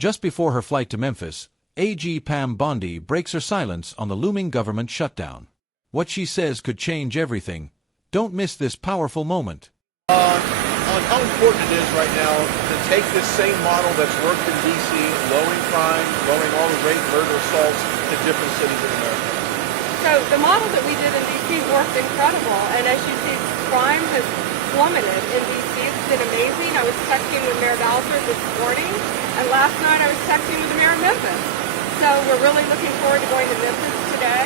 Just before her flight to Memphis, AG Pam Bondi breaks her silence on the looming government shutdown. What she says could change everything. Don't miss this powerful moment. On how important it is right now to take this same model that's worked in D.C., lowering crime, lowering all the rape, murder, assaults to different cities in America. So the model that we did in D.C. worked incredible, and as you see, crime has plummeted in D.C. It's been amazing. I was texting with Mayor Bowser this morning, and last night I was texting with the mayor of Memphis. So we're really looking forward to going to Memphis today.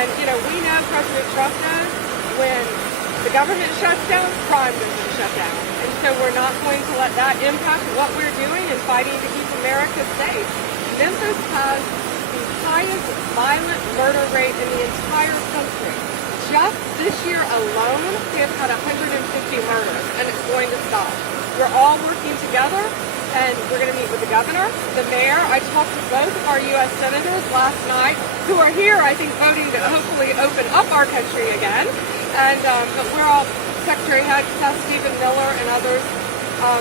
And, we know President Trump knows when the government shuts down, crime doesn't shut down. And so we're not going to let that impact what we're doing in fighting to keep America safe. Memphis has the highest violent murder rate in the entire country. Just this year alone, we have had 150 murders, and it's going to stop. We're all working together, and we're going to meet with the governor, the mayor. I talked to both of our U.S. senators last night, who are here, I think, voting to hopefully open up our country again. And but we're all, Secretary Hegseth, Stephen Miller, and others,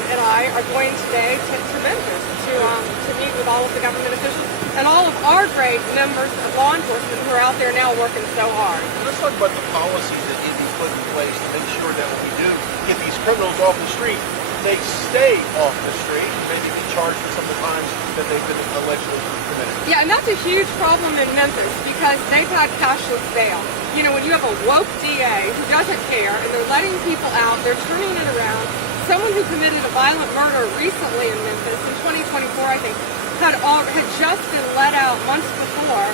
and I are going today to Memphis to meet with all of the government officials and all of our great members of law enforcement who are out there now working so hard. Let's talk about the policies that need to be put in place to make sure that when we do get these criminals off the street, they stay off the street and maybe be charged for some of the crimes that they've been allegedly committed. Yeah, and that's a huge problem in Memphis because they've had cashless bail. When you have a woke DA who doesn't care and they're letting people out, they're turning it around. Someone who committed a violent murder recently in Memphis in 2024, I think, had just been let out months before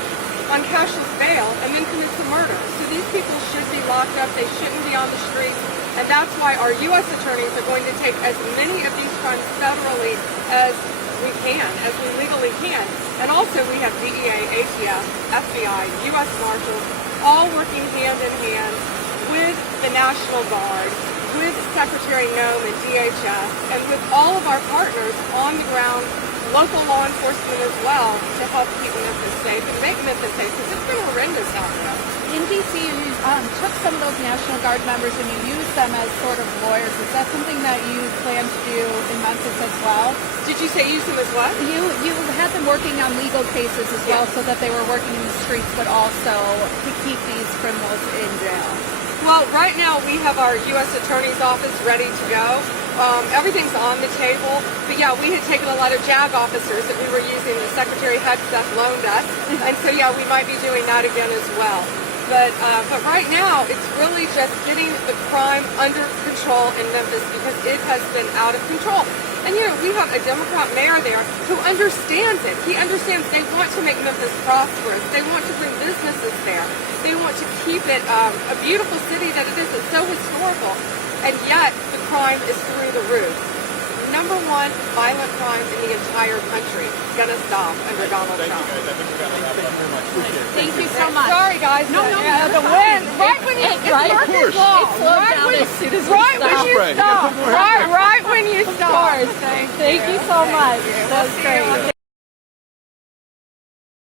on cashless bail and then commits a murder. So these people should be locked up. They shouldn't be on the streets. And that's why our U.S. attorneys are going to take as many of these crimes federally as we can, as we legally can. And also we have DEA, ATF, FBI, U.S. Marshals, all working hand in hand with the National Guard, with Secretary Noem and DHS, and with all of our partners on the ground, local law enforcement as well, to help keep Memphis safe and make Memphis safe, because it's been horrendous out there. In D.C., you took some of those National Guard members and you used them as sort of lawyers. Is that something that you plan to do in Memphis as well? Did you say use them as what? You had them working on legal cases as well, so that they were working in the streets, but also to keep these criminals in jail. Well, right now we have our U.S. Attorney's Office ready to go. Everything's on the table. But yeah, we had taken a lot of JAG officers that we were using, the Secretary Hegseth loaned us. And so yeah, we might be doing that again as well. But right now, it's really just getting the crime under control in Memphis because it has been out of control. And we have a Democrat mayor there who understands it. He understands they want to make Memphis prosperous. They want to bring businesses there. They want to keep it a beautiful city that it is. It's so historical. And yet, the crime is through the roof. Number one, violent crime in the entire country. Gonna stop under Donald Trump. Thank you guys. I think we got to wrap up. Thank you very much. Appreciate it. Thank you so much. Sorry, guys. No, the wind. Right when you right, of course. It slowed down as soon as we right when you Spray. stop. Right when you stop. Thank you so much. That was great.